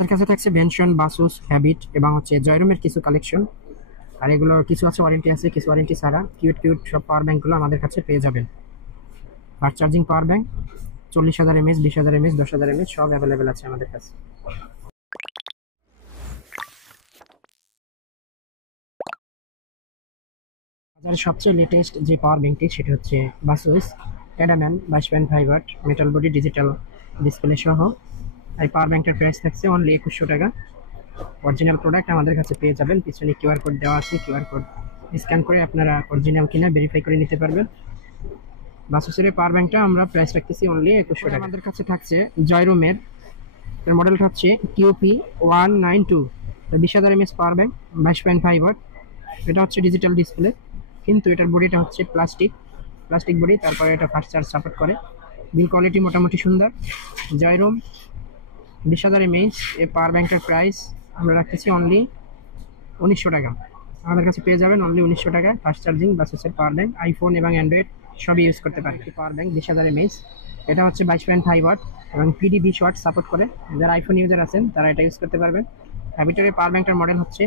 আমাদের কাছে থাকছে ভেনশন, বাসুস, হ্যাবিট এবং হচ্ছে জয়রুমের কিছু কালেকশন। আর এগুলোর কিছু আছে ওয়ারেন্টি আছে, কিছু ওয়ারেন্টি ছাড়া। কিউট কিউট সব পাওয়ার ব্যাঙ্কগুলো আমাদের কাছে পেয়ে যাবেন। Fast charging power bank 40,000 mAh, 20,000 mAh, 10,000 mAh সব অ্যাভেলেবেল আছে আমাদের কাছে। বাজারের সবচেয়ে লেটেস্ট যে পাওয়ার ব্যাঙ্কটি সেটা হচ্ছে Baseus Adaman 22.5 watt metal body digital display সহ। এই পাওয়ার ব্যাঙ্কটার প্রাইস থাকছে অনলি 2100 টাকা। অরিজিনাল প্রোডাক্ট আমাদের কাছে পেয়ে যাবেন। পিছনে কিউআর কোড দেওয়া আছে, কিউআর কোড স্ক্যান করে আপনারা অরিজিনাল কিনা ভেরিফাই করে নিতে পারবেন। বাসুসের এই পাওয়ার ব্যাঙ্কটা আমরা প্রাইস রাখতেছি অনলি 2100 টাকা। আমাদের কাছে থাকছে জয়রুমের, এর মডেলটা হচ্ছে QP 192, 20,000 mAh power bank 22.5 watt. এটা হচ্ছে ডিজিটাল ডিসপ্লে, কিন্তু এটার বডিটা হচ্ছে প্লাস্টিক বডি। তারপরে এটা ফাস্ট চার্জ সাপোর্ট করে। বিল কোয়ালিটি মোটামুটি সুন্দর। জয়রুম 20,000 mAh এই পাওয়ার ব্যাঙ্কটার প্রাইস আমরা রাখতেছি অনলি 1900 টাকা। আমাদের কাছে পেয়ে যাবেন অনলি 1900 টাকায় ফাস্ট চার্জিং বাসুসের পাওয়ার ব্যাঙ্ক। আইফোন এবং অ্যান্ড্রয়েড সবই ইউজ করতে পারে। পাওয়ার ব্যাঙ্ক 20,000 mAh, এটা হচ্ছে 22.5 ওয়াট এবং পিডি 20 ওয়াট সাপোর্ট করে। যারা আইফোন ইউজার আছেন তারা এটা ইউজ করতে পারবেন। হ্যাবিটের পাওয়ার ব্যাঙ্কটার মডেল হচ্ছে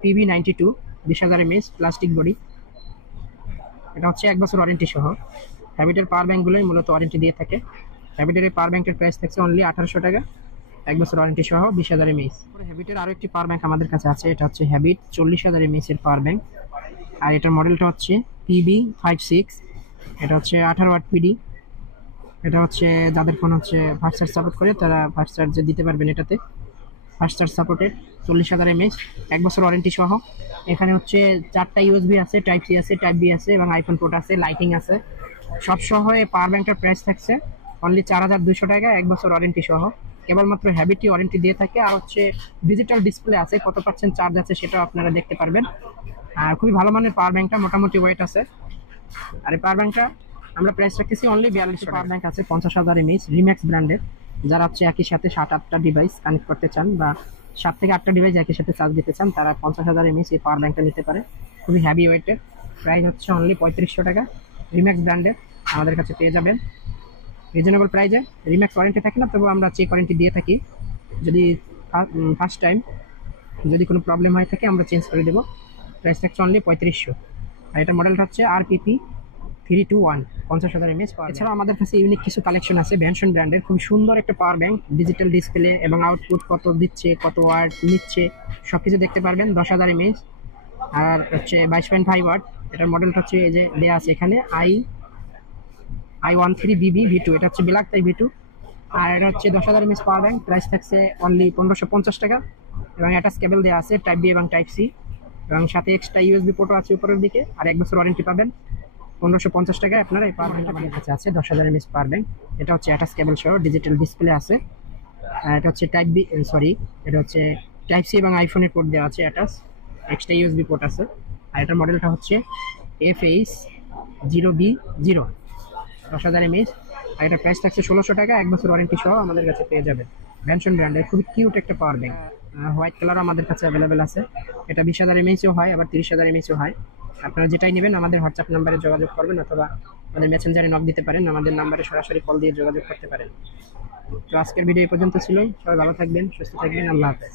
PB92, 20,000 mAh প্লাস্টিক বডি। এটা হচ্ছে 1 বছর ওয়ারেন্টি সহ। হ্যাবিটের পাওয়ার ব্যাঙ্কগুলোই মূলত ওয়ারেন্টি দিয়ে থাকে। হ্যাবিটের পাওয়ার ব্যাঙ্কের প্রাইস থাকছে অনলি 1800 টাকা, 1 বছর ওয়ারেন্টি সহ, 20,000 mAh। হ্যাবিটের আরও একটি পাওয়ার ব্যাঙ্ক আমাদের কাছে আছে, এটা হচ্ছে হ্যাবিট 40,000 mAh এর পাওয়ার ব্যাঙ্ক। আর এটার মডেলটা হচ্ছে PB56, এটা হচ্ছে 18 ওয়াট পিডি। এটা হচ্ছে যাদের ফোন হচ্ছে ফাস্ট চার্জ সাপোর্ট করে তারা ফাস্ট চার্জে দিতে পারবেন। এটাতে ফাস্ট চার্জ সাপোর্টেড, 40,000 mAh, 1 বছর ওয়ারেন্টি সহ। এখানে হচ্ছে 4টা USB আছে, টাইপ সি আছে, টাইপ বি আছে এবং আইফোন পোর্ট আছে, লাইটিং আছে, সব সহ এই পাওয়ার ব্যাঙ্কটার প্রাইস থাকছে অনলি 4200 টাকা, 1 বছর ওয়ারেন্টি সহ। কেবলমাত্র হ্যাবিটই ওয়ারেন্টি দিয়ে থাকে। আর হচ্ছে ডিজিটাল ডিসপ্লে আছে, কত পার্সেন্ট চার্জ আছে সেটাও আপনারা দেখতে পারবেন। আর খুবই ভালো মানের পাওয়ার ব্যাঙ্কটা, মোটামুটি ওয়েট আছে। আর এই পাওয়ার ব্যাঙ্কটা আমরা প্রাইস রাখতেছি অনলি 4200 টাকা। পাওয়ার ব্যাঙ্ক আছে 50,000 mAh রিম্যাক্স ব্র্যান্ডের। যারা হচ্ছে একই সাথে 7-8টা ডিভাইস কানেক্ট করতে চান বা 7 থেকে 8টা ডিভাইস একই সাথে চার্জ দিতে চান, তারা 50,000 mAh এই পাওয়ার ব্যাঙ্কটা নিতে পারে। খুবই হ্যাভি ওয়েটের, প্রাইস হচ্ছে অনলি 3500 টাকা। রিম্যাক্স ব্র্যান্ডের আমাদের কাছে পেয়ে যাবেন রিজনেবল প্রাইসে। রিম্যাক্স ওয়ারেন্টি থাকে না, তবু আমরা চেক ওয়ারেন্টি দিয়ে থাকি। যদি ফার্স্ট টাইম যদি কোনো প্রবলেম হয়ে থাকে আমরা চেঞ্জ করে দেবো। প্রাইস থাকছে অনলি 3500। আর এটা মডেলটা হচ্ছে RPP 321, 50,000 mAh। এছাড়াও আমাদের কাছে ইউনিক কিছু কালেকশন আছে ভেনশন ব্র্যান্ডের। খুব সুন্দর একটা পাওয়ার ব্যাঙ্ক, ডিজিটাল ডিসপ্লে এবং আউটপুট কত দিচ্ছে, কত ওয়াট নিচ্ছে সব কিছু দেখতে পারবেন। 10,000 mAh আর হচ্ছে 22.5 ওয়াট। এটার মডেলটা হচ্ছে এই যে দেওয়া আছে এখানে I13BB V2, এটা হচ্ছে ব্ল্যাক তাই V2। আর এটা হচ্ছে 10,000 mAh পাওয়ার ব্যাঙ্ক, প্রাইস থাকছে অনলি 1550 টাকা এবং অ্যাটাচ কেবল দেওয়া আছে টাইপ বি এবং টাইপ সি এবং সাথে এক্সট্রা USB পোর্টও আছে উপরের দিকে। আর 1 বছর ওয়ারেন্টি পাবেন। 1550 টাকায় আপনারা এই পাওয়ার ব্যাঙ্কটা আমাদের কাছে আছে। 10,000 mAh পাওয়ার ব্যাঙ্ক, এটা হচ্ছে অ্যাটাচ কেবল সহ, ডিজিটাল ডিসপ্লে আছে। এটা হচ্ছে এটা হচ্ছে টাইপ সি এবং আইফোনের পোর্ট দেওয়া আছে অ্যাটাচ, এক্সট্রা USB পোর্ট আছে। আর এটার মডেলটা হচ্ছে FH0B0, 10,000 mAh। আর এটা প্রাইস থাকছে 1600 টাকা, 1 বছর ওয়ারেন্টি সহ আমাদের কাছে পেয়ে যাবেন। ভেনশন ব্র্যান্ডের খুবই কিউট একটা পাওয়ার ব্যাঙ্ক। হোয়াইট কালারও আমাদের কাছে অ্যাভেলেবেল আছে। এটা 20,000 mAhও হয়, আবার 30,000 mAhও হয়। আপনারা যেটাই নেবেন আমাদের হোয়াটসঅ্যাপ নাম্বারে যোগাযোগ করবেন অথবা আমাদের মেসেঞ্জারে নক দিতে পারেন, আমাদের নাম্বারে সরাসরি কল দিয়ে যোগাযোগ করতে পারেন। তো আজকের ভিডিও এই পর্যন্ত ছিল। সবাই ভালো থাকবেন, সুস্থ থাকবেন, আল্লাহ হাফেজ।